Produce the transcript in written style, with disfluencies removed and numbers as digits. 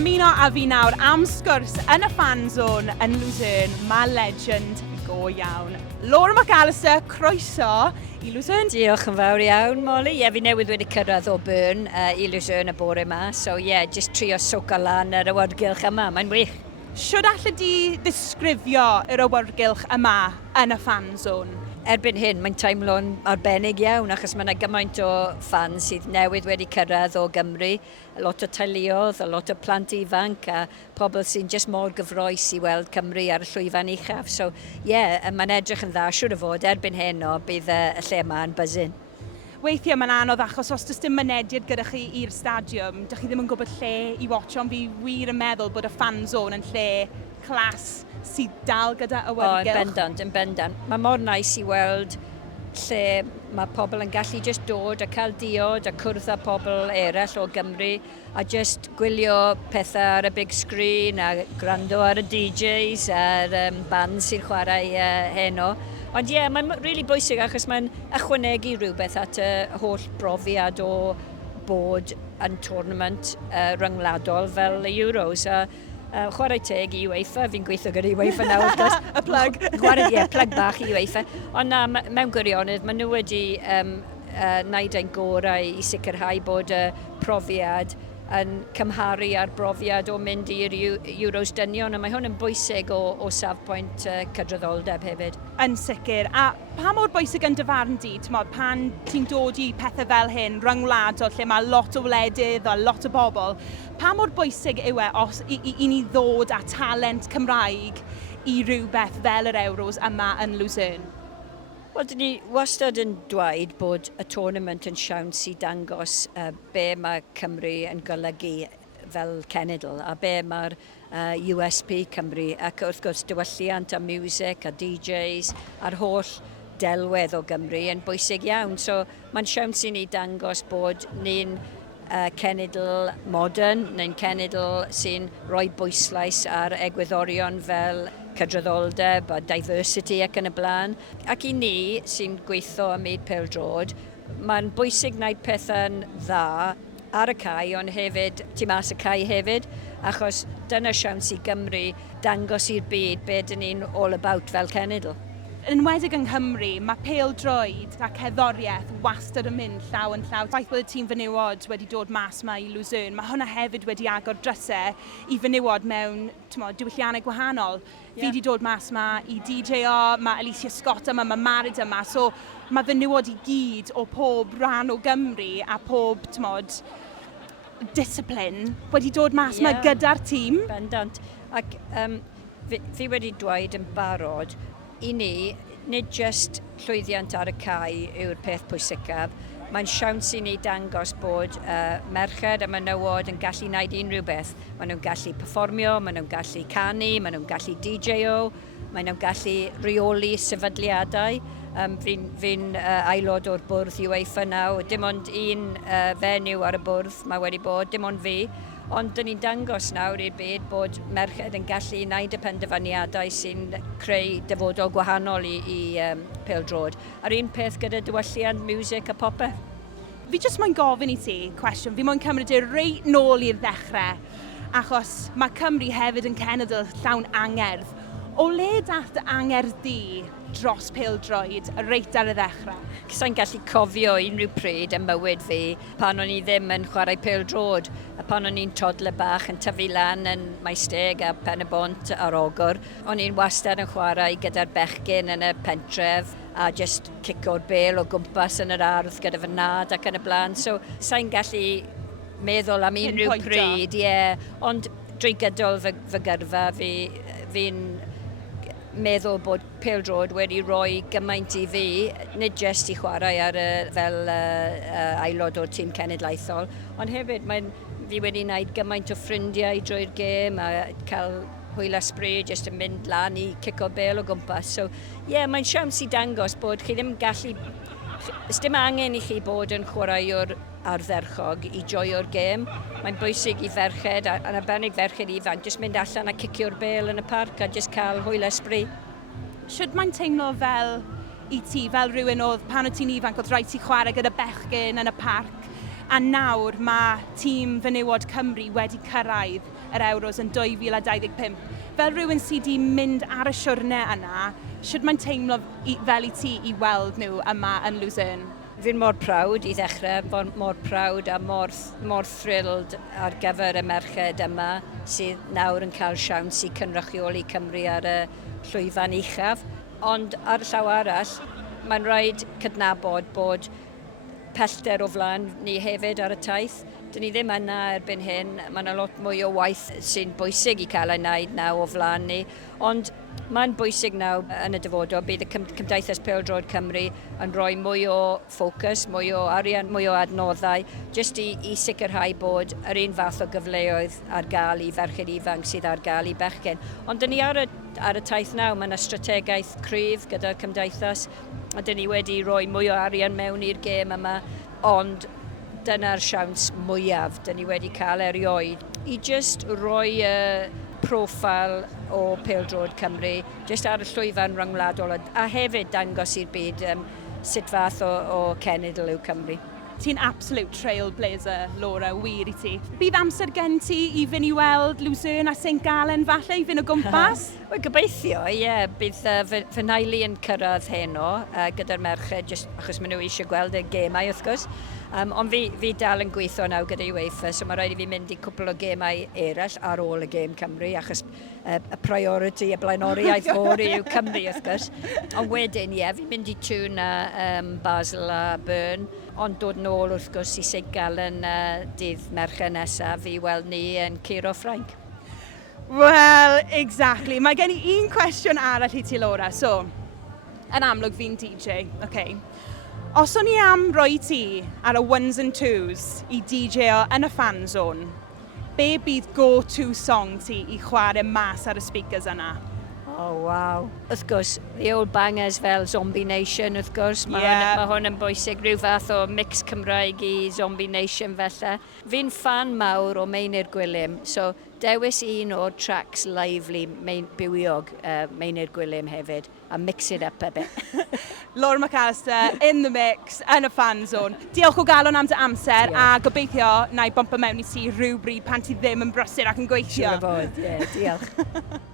Yn ymuno a fi nawr am sgwrs yn y fan zone yn Luzern, mae legend go iawn. Laura McAllister, croeso i Luzern. Diolch yn fawr iawn, Molly. Fi newydd wedi cyrraedd o Byrn i Luzern y bore yma. So just trio soca lan yr awyrgylch yma, mae'n wych. Siwr allai di ddisgrifio yr awyrgylch yma yn y fan zone? Erbyn hyn, mae'n teimlo'n arbennig iawn, achos mae yna gymaint o fans sydd newydd wedi cyrraedd o Gymru, lot o teuluoedd, lot o plant ifanc a pobl sy'n just mor gyffroes i weld Cymru ar y llwyfan uchaf. So, mae'n edrych yn dda, siwr o fod, erbyn hyn bydd y lle yma yn buzzing. Weithiau mae'n anodd achos os does dim mynediad gyda chi i'r stadiwm, dych chi ddim yn gwybod lle i watch, ond fi wir yn meddwl bod y fan zone yn lle clas sydd dal gyda awyrgylch. Yn bendant. Mae mor nais i weld lle mae pobl yn gallu just dod a cael diod a cwrdd â pobl eraill o Gymru a just gwylio pethau ar y big screen a gwrando ar y DJs a'r band sy'n chwarae heno. Ond mae'n really bwysig achos mae'n ychwanegu rhywbeth at y holl brofiad o bod yn tournament ryngwladol fel y Euros. Chwarae teg i UEFA, fi'n gweithio gyda UEFA nawr. Y plug. Plug bach i UEFA. Ond mewn gwirionedd, maen nhw wedi wneud ein gorau i sicrhau bod y profiad yn cymharu â'r brofiad o mynd i'r Euros dynion, a mae hwn yn bwysig o safbwynt cydraddoldeb hefyd. Yn sicr. A pa mor bwysig yn dyfarn di, pan ti'n dod i pethau fel hyn, ryngwladol, lle mae lot o wledydd a lot o bobl, pa mor bwysig yw i ni ddod â talent Cymraeg i rhywbeth fel yr Euros yma yn Luzern? Wel, dyn ni wastad yn dweud bod y tournament yn siawns i dangos be mae Cymru yn golygu fel cenedl a be mae'r USP Cymru ac wrth gwrs diwylliant a music a DJs a'r holl delwedd o Gymru yn bwysig iawn. So mae'n siawns i ni dangos bod ni'n cenedl modern neu'n cenedl sy'n rhoi bwyslais ar egwyddorion fel cydraddoldeb a diversity ac yn y blaen. Ac i ni sy'n gweithio am myd pêl-drod, mae'n bwysig wneud pethau'n dda ar y cae, ond hefyd tu mas y cae hefyd, achos dyna siawns i Gymru dangos i'r byd be dyn ni'n all about fel cenedl. Yn enwedig yng Nghymru, mae pêl-droed a cerddoriaeth wastad yn mynd llaw yn llaw. Ffaith bod y tîm fenywod wedi dod mas yma i Luzern, mae hwnna hefyd wedi agor drysau i fenywod mewn diwylliannau gwahanol. Fi wedi dod mas yma i DJ-o, mae Alicia Scott yma, mae Marid yma, so mae fenywod i gyd o pob rhan o Gymru a pob, discipline wedi dod mas yma gyda'r tîm. Bendant. Ac fi wedi dweud yn barod, i ni, nid jyst llwyddiant ar y cae yw'r peth pwysicaf. Mae'n siawns i ni dangos bod merched a menywod yn gallu gwneud unrhyw beth. Maen nhw'n gallu perfformio, maen nhw'n gallu canu, maen nhw'n gallu DJ-o, maen nhw'n gallu reoli sefydliadau. Fi'n aelod o'r bwrdd UEFA nawr, dim ond un fenyw ar y bwrdd mae wedi bod, dim ond fi. Ond dyn ni'n dangos nawr i'r byd bod merched yn gallu gwneud y penderfyniadau sy'n creu dyfodol gwahanol i pêl-drod. A'r un peth gyda diwylliant, music a popeth. Fi jyst moyn gofyn i ti cwestiwn. Fi moyn cymryd i'r reit nôl i'r ddechrau, achos mae Cymru hefyd yn cenedl llawn angerdd. O le dath dy angerdd di dros pêl-droed reit ar y ddechrau? Sa'n gallu cofio unrhyw pryd yn mywyd fi pan o'n i ddim yn chwarae pêl-drod a pan o'n i'n toddler bach yn tyfu lan yn Maesteg a Pen y Bont a'r Ogor. O'n i'n wastad yn chwarae gyda'r bechgyn yn y pentref a just cico'r bêl o gwmpas yn yr ardd gyda fy nad ac yn y blaen. So sa'n gallu meddwl am unrhyw pryd, ond drwy gydol fy gyrfa fi'n meddwl bod pêl-drod wedi rhoi gymaint i fi, nid jyst i chwarae fel aelod o'r tîm cenedlaethol, ond hefyd fi wedi gwneud gymaint o ffrindiau drwy'r gêm a cael hwyl ysbryd jyst yn mynd lan i cico bêl o gwmpas. So, mae'n siawns i dangos bod chi ddim gallu... Dim angen i chi bod yn chwaraewr ardderchog i joio'r gêm. Mae'n bwysig i ferched, a'n arbennig ferched ifanc, jyst mynd allan a cicio'r bêl yn y parc a jyst cael hwyl ysbryd. Sut mae'n teimlo fel i ti, fel rhywun oedd pan o ti'n ifanc, oedd rhaid ti chwarae gyda bechgyn yn y parc, a nawr mae tîm fenywod Cymru wedi cyrraedd yr Ewros yn 2025. Fel rhywun sydd wedi mynd ar y siwrne yna, sut mae'n teimlo fel i ti i weld nhw yma yn Luzern? Fi'n mor prawd i ddechrau, mor prawd a mor thrilled ar gyfer y merched yma sydd nawr yn cael siawns i cynrychioli Cymru ar y llwyfan uchaf. Ond ar y llaw arall, mae'n rhaid cydnabod bod pellter o flaen ni hefyd ar y taith. Dyn ni ddim yna erbyn hyn, mae yna lot mwy o waith sy'n bwysig i cael ei wneud naw o flaen ni. Ond mae'n bwysig nawr yn y dyfodol, bydd y Cymdeithas Pêl-droed Cymru yn rhoi mwy o ffocws, mwy o arian, mwy o adnoddau, jyst i sicrhau bod yr un fath o gyfleoedd ar gael i ferched ifanc sydd ar gael i bechgyn. Ond dyn ni ar y taith nawr, mae yna strategaeth cryf gyda'r Cymdeithas, a dyn ni wedi rhoi mwy o arian mewn i'r gêm yma, ond dyna'r siawns mwyaf dyn ni wedi cael erioed i jyst rhoi profil o Pêl-droed Cymru jyst ar y llwyfan ryngwladol a hefyd dangos i'r byd sut fath o cenedl yw Cymru. Ti'n absolute trailblazer, Laura, wir i ti. Bydd amser gen ti i fynd i weld Luzern a St Gallen falle i fynd o gwmpas? Wel, gobeithio, ie. Bydd fy nhaelu yn cyrraedd heno gyda'r merched, just achos maen nhw eisiau gweld y gemau wrth gwrs. Ond fi dal yn gweithio nawr gyda UEFA, so mae rhaid i fi mynd i cwpl o gemau eraill ar ôl y gêm Cymru, achos y priority, y blaenoriaeth fawr yw Cymru wrth gwrs. Ond wedyn, ie, fi'n mynd i tŵn Basel a Bern, ond dod nôl wrth gwrs i St Gallen dydd Mercher nesaf fi weld ni yn Ciro Ffrainc. Well, exactly. Mae gen i un cwestiwn arall i ti, Laura. So, yn amlwg fi'n DJ, okay. Os o'n i am roi ti ar y ones and twos i DJ-o yn y fan zone, be bydd go-to song ti i chwarae mas ar y speakers yna? Oh, wow. Wrth gwrs, the old bangers fel Zombie Nation, wrth gwrs. Mae hwn yn bwysig, rhyw fath o mix Cymraeg i Zombie Nation felly. Fi'n fan mawr o Meunir Gwilym, so dewis un o'r tracks lively bywiog Meunir Gwilym hefyd, a mix it up a bit. Laura McAllister, in the mix, yn y fan zone. Diolch o galon am dy amser, a gobeithio na i bumpo mewn i ti rhywbryd pan ti ddim yn brysur ac yn gweithio. Siwr o fod, ie, diolch.